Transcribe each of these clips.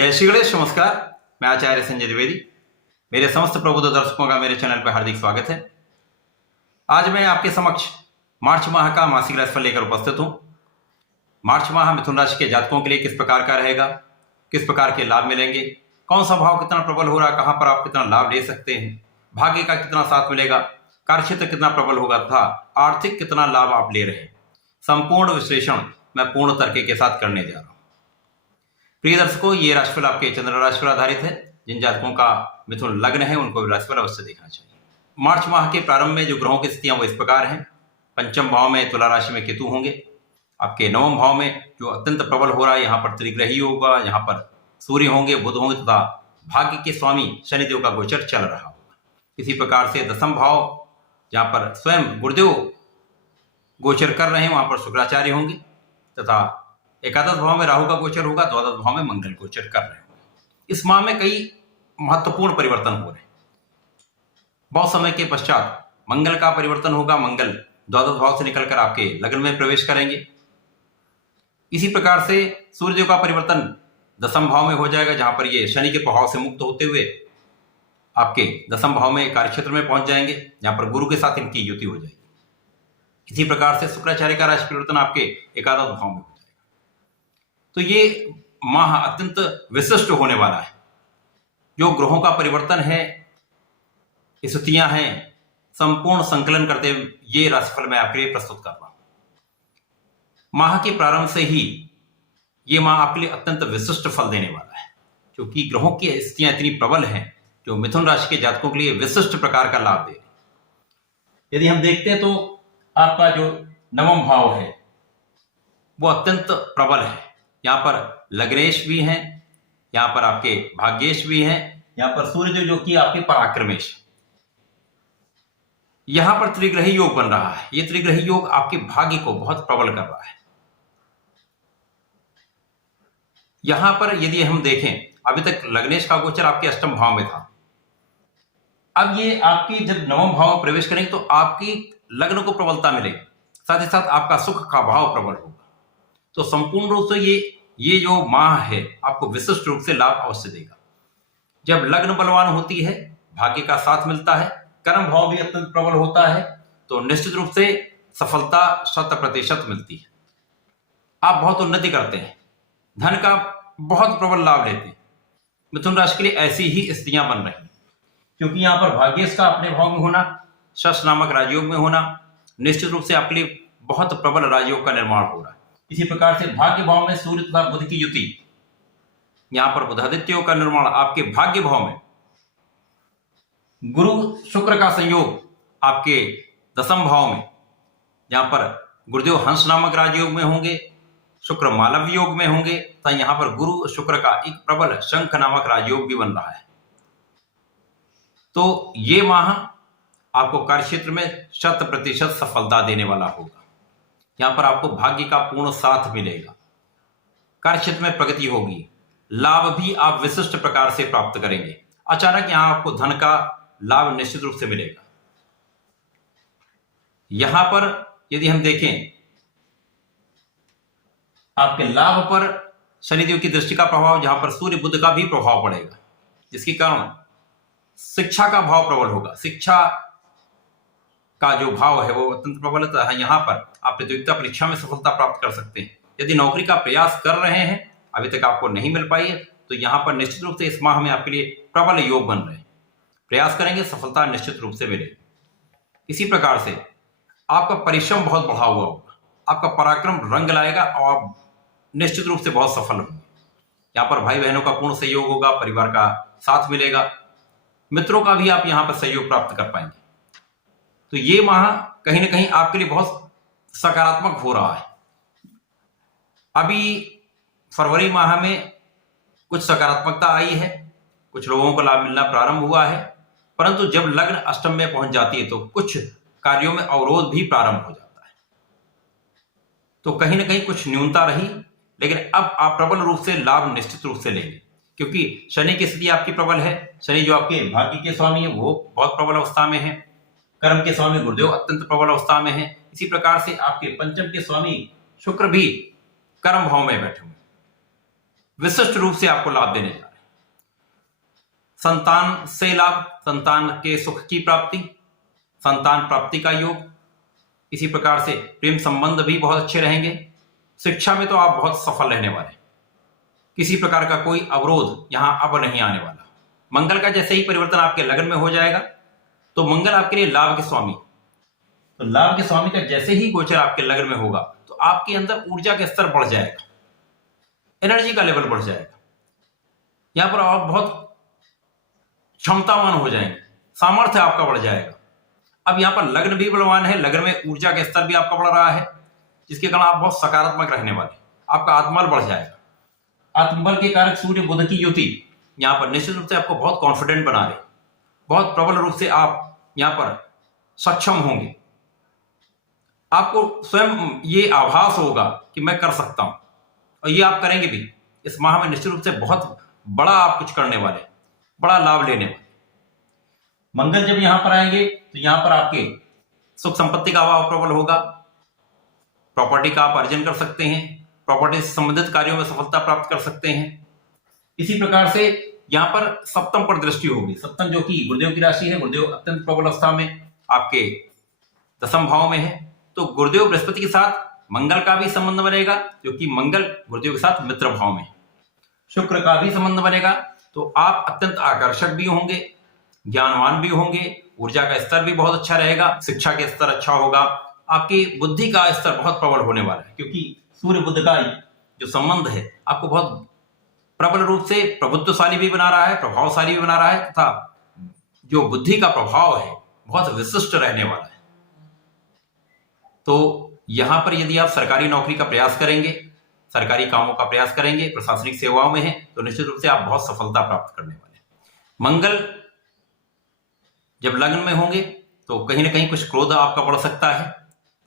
जय श्री गणेश। नमस्कार, मैं आचार्य संजय द्विवेदी। मेरे समस्त प्रबुद्ध दर्शकों का मेरे चैनल पर हार्दिक स्वागत है। आज मैं आपके समक्ष मार्च माह का मासिक राशिफल लेकर उपस्थित हूं। मार्च माह मिथुन राशि के जातकों के लिए किस प्रकार का रहेगा, किस प्रकार के लाभ मिलेंगे, कौन सा भाव कितना प्रबल हो रहा, कहां पर आप कितना लाभ ले सकते हैं, भाग्य का कितना साथ मिलेगा, कार्यक्षेत्र कितना प्रबल होगा तथा आर्थिक कितना लाभ आप ले रहे हैं, संपूर्ण विश्लेषण मैं पूर्ण तर्क के साथ करने जा रहा हूं। प्रिय दर्शकों, ये राशिफल आपके चंद्र राशि पर आधारित है। जिन जातकों का मिथुन लग्न है उनको राशिफल अवश्य देखना चाहिए। मार्च माह के प्रारंभ में जो ग्रहों की स्थितियां वो इस प्रकार हैं। पंचम भाव में तुला राशि में केतु होंगे। आपके नवम भाव में जो अत्यंत प्रबल हो रहा है, यहाँ पर त्रिग्रही होगा, यहाँ पर सूर्य होंगे, बुध होंगे तथा भाग्य के स्वामी शनिदेव का गोचर चल रहा होगा। इसी प्रकार से दसम भाव जहाँ पर स्वयं गुरुदेव गोचर कर रहे हैं वहां पर शुक्राचार्य होंगे तथा एकादश भाव में राहु का गोचर होगा, द्वादश भाव में मंगल गोचर कर रहे होंगे। इस माह में कई महत्वपूर्ण परिवर्तन हो रहे हैं। बहुत समय के पश्चात मंगल का परिवर्तन होगा। मंगल द्वादश भाव से निकलकर आपके लग्न में प्रवेश करेंगे। इसी प्रकार से सूर्यदेव का परिवर्तन दसम भाव में हो जाएगा, जहां पर ये शनि के प्रभाव से मुक्त होते हुए आपके दसम भाव में कार्यक्षेत्र में पहुंच जाएंगे, जहां पर गुरु के साथ इनकी युति हो जाएगी। इसी प्रकार से शुक्राचार्य का राशि परिवर्तन आपके एकादश भाव में हो जाएगा। तो ये माह अत्यंत विशिष्ट होने वाला है। जो ग्रहों का परिवर्तन है, स्थितियां हैं, संपूर्ण संकलन करते हुए ये राशिफल मैं आपके लिए प्रस्तुत कर रहा हूं। माह के प्रारंभ से ही ये माह आपके लिए अत्यंत विशिष्ट फल देने वाला है, क्योंकि ग्रहों की स्थितियां इतनी प्रबल हैं जो मिथुन राशि के जातकों के लिए विशिष्ट प्रकार का लाभ दे रही है। यदि हम देखते हैं तो आपका जो नवम भाव है वो अत्यंत प्रबल है। यहाँ पर लग्नेश भी हैं, यहाँ पर आपके भाग्येश भी हैं, यहाँ पर सूर्यदेव जो कि आपके पराक्रमेश। यहां पर त्रिग्रही योग बन रहा है। ये त्रिग्रही योग आपके भाग्य को बहुत प्रबल कर रहा है। यहां पर यदि हम देखें, अभी तक लग्नेश का गोचर आपके अष्टम भाव में था। अब ये आपकी जब नवम भाव में प्रवेश करेंगे तो आपकी लग्न को प्रबलता मिलेगी, साथ ही साथ आपका सुख का भाव प्रबल होगा। तो संपूर्ण रूप से ये जो माह है आपको विशिष्ट रूप से लाभ अवश्य देगा। जब लग्न बलवान होती है, भाग्य का साथ मिलता है, कर्म भाव भी अत्यंत प्रबल होता है, तो निश्चित रूप से सफलता 100% मिलती है। आप बहुत उन्नति करते हैं, धन का बहुत प्रबल लाभ लेते हैं। मिथुन राशि के लिए ऐसी ही स्थितियां बन रही हैं, क्योंकि यहाँ पर भाग्येश का अपने भाव में होना, शश नामक राजयोग में होना, निश्चित रूप से आपके लिए बहुत प्रबल राजयोग का निर्माण हो रहा है। इसी प्रकार से भाग्य भाव में सूर्य तथा बुध की युति, यहां पर बुधादित्य योग का निर्माण, आपके भाग्य भाव में गुरु शुक्र का संयोग आपके दसम भाव में, जहां पर गुरुदेव हंस नामक राजयोग में होंगे, शुक्र मालव योग में होंगे, तो यहां पर गुरु शुक्र का एक प्रबल शंख नामक राजयोग भी बन रहा है। तो ये माह आपको कार्यक्षेत्र में 100% सफलता देने वाला होगा। यहां पर आपको भाग्य का पूर्ण साथ मिलेगा, कार्यक्षेत्र में प्रगति होगी, लाभ भी आप विशिष्ट प्रकार से प्राप्त करेंगे। अचानक यहां आपको धन का लाभ निश्चित रूप से मिलेगा। यहां पर यदि हम देखें, आपके लाभ पर शनिदेव की दृष्टि का प्रभाव, जहां पर सूर्य बुध का भी प्रभाव पड़ेगा, जिसके कारण शिक्षा का भाव प्रबल होगा। शिक्षा का जो भाव है वो अत्यंत प्रबल है। यहाँ पर आप प्रतियोगिता परीक्षा में सफलता प्राप्त कर सकते हैं। यदि नौकरी का प्रयास कर रहे हैं, अभी तक आपको नहीं मिल पाई है, तो यहाँ पर निश्चित रूप से इस माह में आपके लिए प्रबल योग बन रहे हैं। प्रयास करेंगे, सफलता निश्चित रूप से मिलेगी। इसी प्रकार से आपका परिश्रम बहुत बढ़ा हुआ होगा, आपका पराक्रम रंग लाएगा और आप निश्चित रूप से बहुत सफल होंगे। यहाँ पर भाई बहनों का पूर्ण सहयोग होगा, परिवार का साथ मिलेगा, मित्रों का भी आप यहाँ पर सहयोग प्राप्त कर पाएंगे। तो ये माह कहीं ना कहीं आपके लिए बहुत सकारात्मक हो रहा है। अभी फरवरी माह में कुछ सकारात्मकता आई है, कुछ लोगों को लाभ मिलना प्रारंभ हुआ है, परंतु जब लग्न अष्टम में पहुंच जाती है तो कुछ कार्यों में अवरोध भी प्रारंभ हो जाता है। तो कहीं ना कहीं कुछ न्यूनता रही, लेकिन अब आप प्रबल रूप से लाभ निश्चित रूप से लेंगे, क्योंकि शनि की स्थिति आपकी प्रबल है। शनि जो आपके भाग्य के स्वामी है वो बहुत प्रबल अवस्था में है। कर्म के स्वामी गुरुदेव अत्यंत प्रबल अवस्था में है। इसी प्रकार से आपके पंचम के स्वामी शुक्र भी कर्म भाव में बैठे हुए। विशिष्ट रूप से आपको लाभ देने जा रहे हैं। संतान से लाभ, संतान के सुख की प्राप्ति, संतान प्राप्ति का योग, इसी प्रकार से प्रेम संबंध भी बहुत अच्छे रहेंगे। शिक्षा में तो आप बहुत सफल रहने वाले, किसी प्रकार का कोई अवरोध यहां अब नहीं आने वाला। मंगल का जैसे ही परिवर्तन आपके लग्न में हो जाएगा तो मंगल आपके लिए लाभ के स्वामी, तो लाभ के स्वामी का जैसे ही गोचर आपके लग्न में होगा तो आपके अंदर ऊर्जा का स्तर बढ़ जाएगा, एनर्जी का लेवल बढ़ जाएगा। यहां पर आप बहुत क्षमतावान हो जाएंगे, सामर्थ्य आपका बढ़ जाएगा। अब यहां पर लग्न भी बलवान है, लग्न में ऊर्जा का स्तर भी आपका बढ़ रहा है, जिसके कारण आप बहुत सकारात्मक रहने वाले, आपका आत्मबल बढ़ जाएगा। आत्मबल के कारक सूर्य बुध की युति यहां पर निश्चित रूप से आपको बहुत कॉन्फिडेंट बना रहे, बहुत प्रबल रूप से आप यहां पर सक्षम होंगे। आपको स्वयं ये आभास होगा कि मैं कर सकता हूं, और ये आप करेंगे भी। इस माह में निश्चित रूप से बहुत बड़ा आप कुछ करने वाले, बड़ा लाभ लेने वाले। मंगल जब यहां पर आएंगे तो यहां पर आपके सुख संपत्ति का अभाव प्रबल होगा, प्रॉपर्टी का आप अर्जन कर सकते हैं, प्रॉपर्टी से संबंधित कार्यों में सफलता प्राप्त कर सकते हैं। इसी प्रकार से यहां पर सप्तम पर दृष्टि होगी, सप्तम जो कि गुरुदेव की राशि है, गुरुदेव अत्यंत प्रबल अवस्था में आपके दसम भाव में है, तो गुरुदेव बृहस्पति के साथ मंगल का भी संबंध बनेगा, क्योंकि मंगल गुरुदेव के साथ मित्र भाव में, शुक्र का भी संबंध बनेगा। तो आप अत्यंत आकर्षक भी होंगे, ज्ञानवान भी होंगे, ऊर्जा का स्तर भी बहुत अच्छा रहेगा, शिक्षा का स्तर अच्छा होगा, आपकी बुद्धि का स्तर बहुत प्रबल होने वाला है, क्योंकि सूर्य बुध का जो संबंध है आपको बहुत प्रबल रूप से प्रभुत्वशाली भी बना रहा है, प्रभावशाली भी बना रहा है, तथा जो बुद्धि का प्रभाव है बहुत विशिष्ट रहने वाला है। तो यहां पर यदि आप सरकारी नौकरी का प्रयास करेंगे, सरकारी कामों का प्रयास करेंगे, प्रशासनिक सेवाओं में हैं, तो निश्चित रूप से आप बहुत सफलता प्राप्त करने वाले हैं। मंगल जब लग्न में होंगे तो कहीं ना कहीं कुछ क्रोध आपका बढ़ सकता है,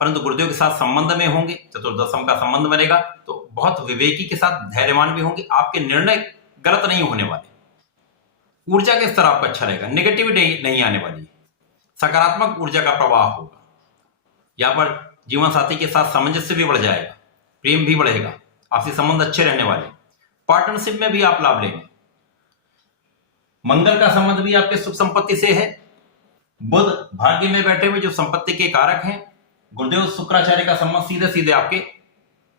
परंतु गुरुदेव के साथ संबंध में होंगे, चतुर्दशम का संबंध बनेगा, तो बहुत विवेकी के साथ धैर्यवान भी होंगे, आपके निर्णय गलत नहीं होने वाले। ऊर्जा का स्तर आपका अच्छा रहेगा, नेगेटिविटी नहीं आने वाली, सकारात्मक ऊर्जा का प्रवाह होगा। यहां पर जीवन साथी के साथ सामंजस्य भी बढ़ जाएगा, प्रेम भी बढ़ेगा, आपसे संबंध अच्छे रहने वाले, पार्टनरशिप में भी आप लाभ लेंगे। मंगल का संबंध भी आपके सुख संपत्ति से है। बुध भाग्य में बैठे हुए जो संपत्ति के कारक हैं, गुरुदेव शुक्राचार्य का संबंध सीधे सीधे आपके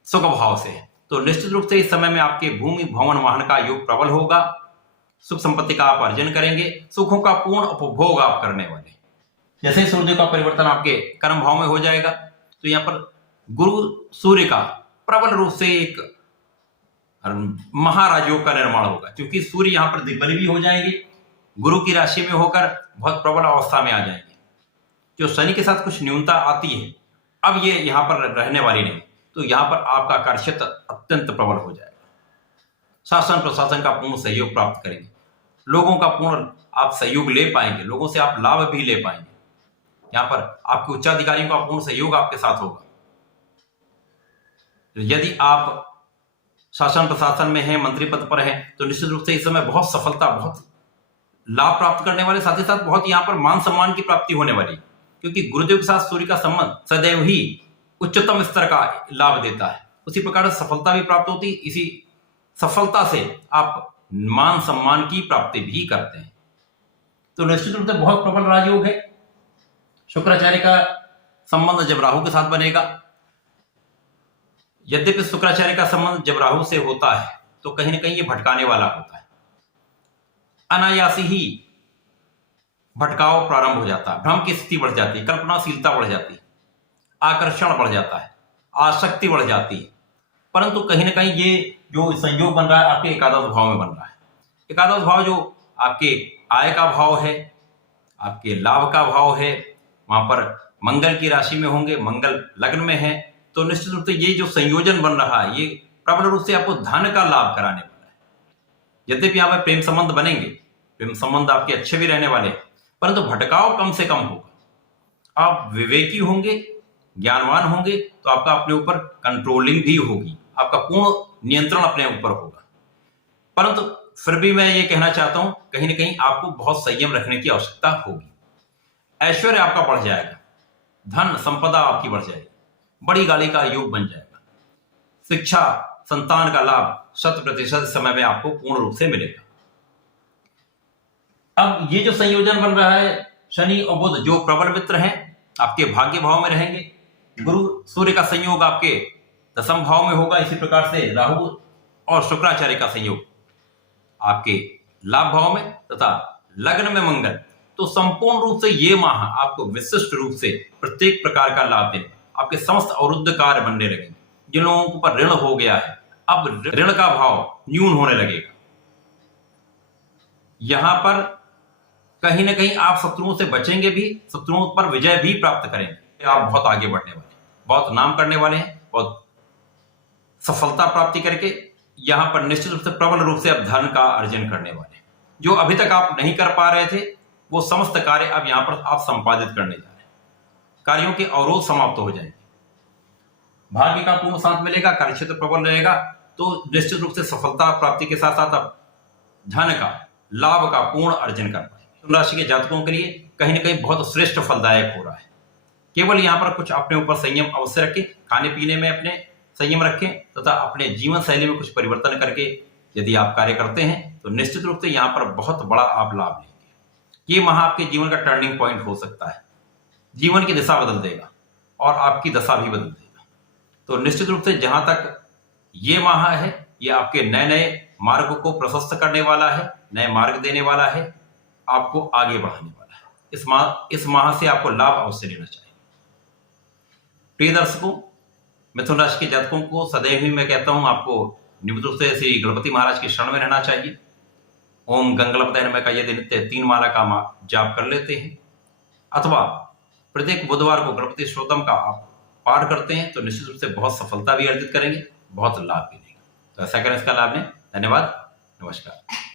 सुख भाव से है, तो निश्चित रूप से इस समय में आपके भूमि भवन वाहन का योग प्रबल होगा, सुख संपत्ति का आप अर्जन करेंगे, सुखों का पूर्ण उपभोग आप करने वाले। जैसे ही सूर्य का परिवर्तन आपके कर्म भाव में हो जाएगा तो यहाँ पर गुरु सूर्य का प्रबल रूप से एक महाराजयोग का निर्माण होगा, क्योंकि सूर्य यहाँ पर दिग्बली भी हो जाएंगे, गुरु की राशि में होकर बहुत प्रबल अवस्था में आ जाएंगे। जो शनि के साथ कुछ न्यूनता आती है, अब ये यहाँ पर रहने वाली नहीं, तो यहाँ पर आपका कार्यक्षेत्र अत्यंत प्रबल हो जाएगा। शासन प्रशासन का पूर्ण सहयोग प्राप्त करेंगे, लोगों का पूर्ण आप सहयोग ले पाएंगे, लोगों से आप लाभ भी ले पाएंगे। यहाँ पर आपके उच्चाधिकारियों का पूर्ण सहयोग आपके साथ होगा। यदि आप शासन प्रशासन में हैं, मंत्री पद पर हैं, तो निश्चित रूप से इस समय बहुत सफलता, बहुत लाभ प्राप्त करने वाले, साथ ही साथ बहुत यहाँ पर मान सम्मान की प्राप्ति होने वाली, क्योंकि गुरुदेव के साथ सूर्य का संबंध सदैव ही उच्चतम स्तर का लाभ देता है। उसी प्रकार सफलता भी प्राप्त होती, इसी सफलता से आप मान सम्मान की प्राप्ति भी करते हैं। तो निश्चित रूप से बहुत प्रबल राजयोग है। शुक्राचार्य का संबंध जब राहु के साथ बनेगा, यद्यपि शुक्राचार्य का संबंध जब राहु से होता है तो कहीं ना कहीं ये भटकाने वाला होता है, अनायासी ही भटकाव प्रारंभ हो जाता है, भ्रम की स्थिति बढ़ जाती है, कल्पनाशीलता बढ़ जाती है, आकर्षण बढ़ जाता है, आसक्ति बढ़ जाती है। परंतु कहीं ना कहीं ये जो संयोग बन रहा है आपके एकादश भाव में बन रहा है। एकादश भाव जो आपके आय का भाव है, आपके लाभ का भाव है, वहां पर मंगल की राशि में होंगे, मंगल लग्न में है, तो निश्चित रूप से ये जो संयोजन बन रहा है ये प्रबल रूप से आपको धन का लाभ कराने वाला है। यद्यपि यहाँ पर प्रेम संबंध बनेंगे, प्रेम संबंध आपके अच्छे भी रहने वाले, परंतु भटकाव कम से कम होगा। आप विवेकी होंगे, ज्ञानवान होंगे, तो आपका अपने ऊपर कंट्रोलिंग भी होगी, आपका पूर्ण नियंत्रण अपने ऊपर होगा। परंतु फिर भी मैं ये कहना चाहता हूं, कहीं ना कहीं आपको बहुत संयम रखने की आवश्यकता होगी। ऐश्वर्य आपका बढ़ जाएगा, धन संपदा आपकी बढ़ जाएगी, बड़ी गाड़ी का योग बन जाएगा, शिक्षा, संतान का लाभ, 100% समय में आपको पूर्ण रूप से मिलेगा। अब ये जो संयोजन बन रहा है, शनि और बुध जो प्रबल मित्र हैं, आपके भाग्य भाव में रहेंगे। गुरु सूर्य का संयोग आपके दशम भाव में होगा। इसी प्रकार से राहु और शुक्राचार्य का संयोग आपके लाभ भाव में तथा लग्न में मंगल। तो संपूर्ण रूप से ये माह आपको विशिष्ट रूप से प्रत्येक प्रकार का लाभ देने, आपके समस्त अवरुद्ध कार्य बनने लगेंगे। जिन लोगों पर ऋण हो गया है, अब ऋण का भाव न्यून होने लगेगा। यहां पर कहीं ना कहीं आप शत्रुओं से बचेंगे भी, शत्रुओं पर विजय भी प्राप्त करेंगे। आप बहुत आगे बढ़ने वाले हैं, बहुत नाम करने वाले हैं, बहुत सफलता प्राप्ति करके यहां पर निश्चित रूप से प्रबल रूप से अब धन का अर्जन करने वाले हैं। जो अभी तक आप नहीं कर पा रहे थे, वो समस्त कार्य अब यहां पर आप संपादित करने जा रहे हैं। कार्यों के अवरोध समाप्त हो जाएंगे, भाग्य का पूर्ण साथ मिलेगा, कार्यक्षेत्र प्रबल रहेगा। तो निश्चित रूप से सफलता प्राप्ति के साथ साथ अब धन का, लाभ का पूर्ण अर्जन कर पाएंगे। तुला राशि के जातकों के लिए कहीं ना कहीं बहुत श्रेष्ठ फलदायक हो रहा है। केवल यहां पर कुछ अपने ऊपर संयम अवश्य रखें, खाने पीने में अपने संयम रखें तथा अपने जीवन शैली में कुछ परिवर्तन करके यदि आप कार्य करते हैं तो निश्चित रूप से यहां पर बहुत बड़ा आप लाभ लेंगे। ये माह आपके जीवन का टर्निंग पॉइंट हो सकता है, जीवन की दिशा बदल देगा और आपकी दशा भी बदल देगा। तो निश्चित रूप से जहां तक ये माह है, ये आपके नए नए मार्ग को प्रशस्त करने वाला है, नए मार्ग देने वाला है, आपको आगे बढ़ाने वाला है। इस माह से आपको लाभ अवश्य लेना चाहिए। प्रिय दर्शकों, मिथुन राशि के जातकों को सदैव ही मैं कहता हूं, आपको नियमित रूप से श्री गणपति महाराज के शरण में रहना चाहिए। ओम गंगलपतये नमः का यदि नित्य 3 माला का जाप कर लेते हैं अथवा प्रत्येक बुधवार को गणपति स्तोत्रम का आप पाठ करते हैं तो निश्चित रूप से बहुत सफलता भी अर्जित करेंगे, बहुत लाभ भी लेंगे। तो ऐसा करें, इसका लाभ लें। धन्यवाद, नमस्कार।